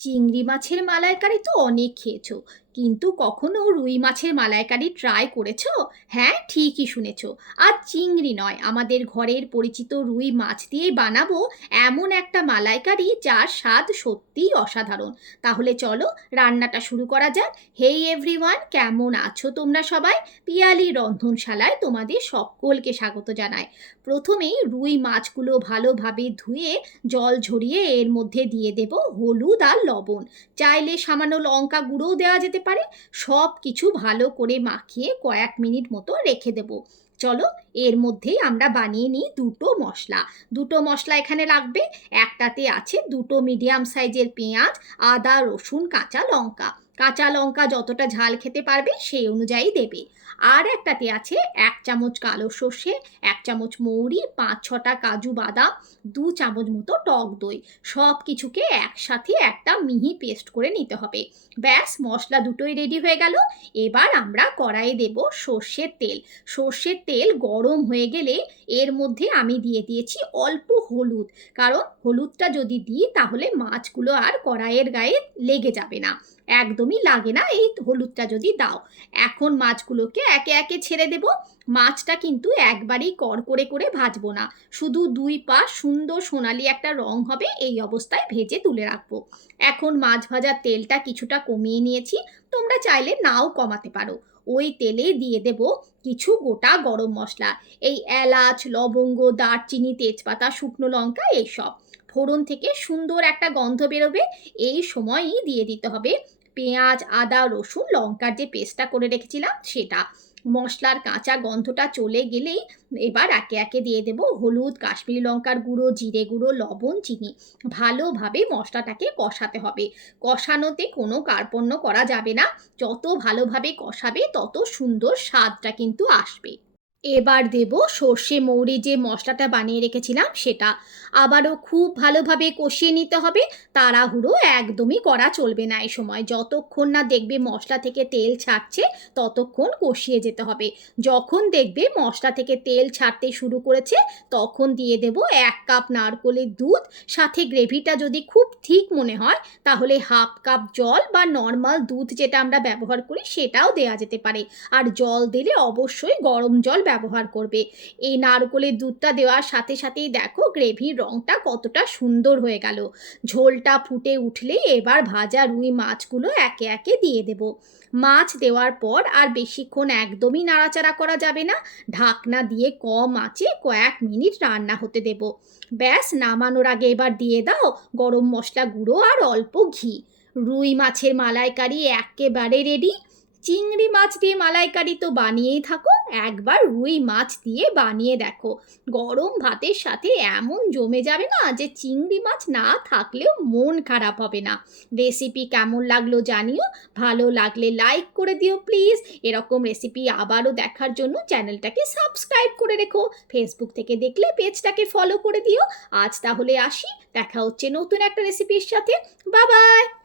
চিংড়ি মাছের মালাইকারি তো অনেক খেয়েছো, কিন্তু কখনো রুই মাছের মালাইকারি ট্রাই করেছো? হ্যাঁ, ঠিকই শুনেছো। আর চিংড়ি নয়, আমাদের ঘরের পরিচিত রুই মাছ দিয়েই বানাবো এমন একটা মালাইকারি যার স্বাদ সত্যিই অসাধারণ। তাহলে চলো রান্নাটা শুরু করা যাক। হেই এভরিওয়ান, কেমন আছো তোমরা সবাই? পিয়ালি রন্ধনশালায় তোমাদের সকলকে স্বাগত জানাই। প্রথমেই রুই মাছগুলো ভালোভাবে ধুয়ে জল ঝরিয়ে এর মধ্যে দিয়ে দেব হলুদ আর লবণ। চাইলে সামান্য লঙ্কা গুঁড়োও দেওয়া যেতে পারে। সব কিছু ভালো করে মাখিয়ে কয়েক মিনিট মতো রেখে দেব। চলো, এর মধ্যেই আমরা বানিয়ে নিই দুটো মশলা এখানে লাগবে। একটাতে আছে দুটো মিডিয়াম সাইজের পেঁয়াজ, আদা, রসুন, কাঁচা লঙ্কা যতটা ঝাল খেতে পারবে সেই অনুযায়ী দেবে। আর একটাতে আছে 1 চামচ কালো সর্ষে, 1 চামচ মৌরি, 5-6টা কাজু বাদাম, 2 চামচ মতো টক দই। সব কিছুকে একসাথে একটা মিহি পেস্ট করে নিতে হবে। ব্যাস, মশলা দুটোই রেডি হয়ে গেল। এবার আমরা কড়াইয়ে দেব সর্ষের তেল গরম হয়ে গেলে এর মধ্যে আমি দিয়ে দিয়েছি অল্প হলুদ, কারণ হলুদটা যদি দিই তাহলে মাছগুলো আর কড়াইয়ের গায়ে লেগে যাবে না। একদমই লাগে না এই হলুদটা যদি দাও। এখন মাছগুলোকে একে একে ছেড়ে দেব। মাছটা কিন্তু একবারেই কড়কড়ে করে ভাজবো না, শুধু দুই পাশ সুন্দর সোনালি একটা রং হবে এই অবস্থায় ভেজে তুলে রাখবো। এখন মাছ ভাজার তেলটা কিছুটা কমিয়ে নিয়েছি, তোমরা চাইলে নাও কমাতে পারো। ওই তেলে দিয়ে দেব কিছু গোটা গরম মশলা, এই এলাচ, লবঙ্গ, দারচিনি, তেজপাতা, শুকনো লঙ্কা, এইসব। ফোড়ন থেকে সুন্দর একটা গন্ধ বেরোবে, এই সময়ই দিয়ে দিতে হবে পেঁয়াজ, আদা, রসুন, লঙ্কার যে পেস্টটা করে রেখেছিলাম সেটা। মশলার কাঁচা গন্ধটা চলে গেলেই এবার একে একে দিয়ে দেব হলুদ, কাশ্মীরি লঙ্কার গুঁড়ো, জিরে গুঁড়ো, লবণ, চিনি। ভালোভাবে মশলাটাকে কষাতে হবে। কষানোতে কোনো কার্পণ্য করা যাবে না। যত ভালোভাবে কষাবে তত সুন্দর স্বাদটা কিন্তু আসবে। এবার দেব সর্ষে মৌরি যে মশলাটা বানিয়ে রেখেছিলাম সেটা। আবারও খুব ভালোভাবে কষিয়ে নিতে হবে। তাড়াহুড়ো একদমই করা চলবে না এই সময়। যতক্ষণ না দেখবে মশলা থেকে তেল ছাড়ছে ততক্ষণ কষিয়ে যেতে হবে। যখন দেখবে মশলা থেকে তেল ছাড়তে শুরু করেছে তখন দিয়ে দেব 1 কাপ নারকোলের দুধ। সাথে গ্রেভিটা যদি খুব ঠিক মনে হয় তাহলে 1/2 কাপ জল বা নর্মাল দুধ যেটা আমরা ব্যবহার করি সেটাও দেওয়া যেতে পারে। আর জল দিলে অবশ্যই গরম জল ব্যবহার করবে। এই নারকোলের দুধটা দেওয়ার সাথে সাথেই দেখো গ্রেভির রঙটা কতটা সুন্দর হয়ে গেল। ঝোলটা ফুটে উঠলেই এবার ভাজা রুই মাছগুলো একে একে দিয়ে দেব। মাছ দেওয়ার পর আর বেশিক্ষণ একদমই নাড়াচাড়া করা যাবে না। ঢাকনা দিয়ে কম আঁচে কয়েক মিনিট রান্না হতে দেব। ব্যাস, নামানোর আগে এবার দিয়ে দাও গরম মশলা গুঁড়ো আর অল্প ঘি। রুই মাছের মালাইকারি একেবারে রেডি। চিংড়ি মাছ দিয়ে মালাইকারি তো বানিয়েই থাকো, একবার রুই মাছ দিয়ে বানিয়ে দেখো। গরম ভাতের সাথে এমন জমে যাবে না যে চিংড়ি মাছ না থাকলেও মন খারাপ হবে না। রেসিপি কেমন লাগলো জানিও। ভালো লাগলে লাইক করে দিও প্লিজ। এরকম রেসিপি আবারও দেখার জন্য চ্যানেলটাকে সাবস্ক্রাইব করে রেখো। ফেসবুক থেকে দেখলে পেজটাকে ফলো করে দিও। আজ তাহলে আসি, দেখা হচ্ছে নতুন একটা রেসিপির সাথে। Bye bye.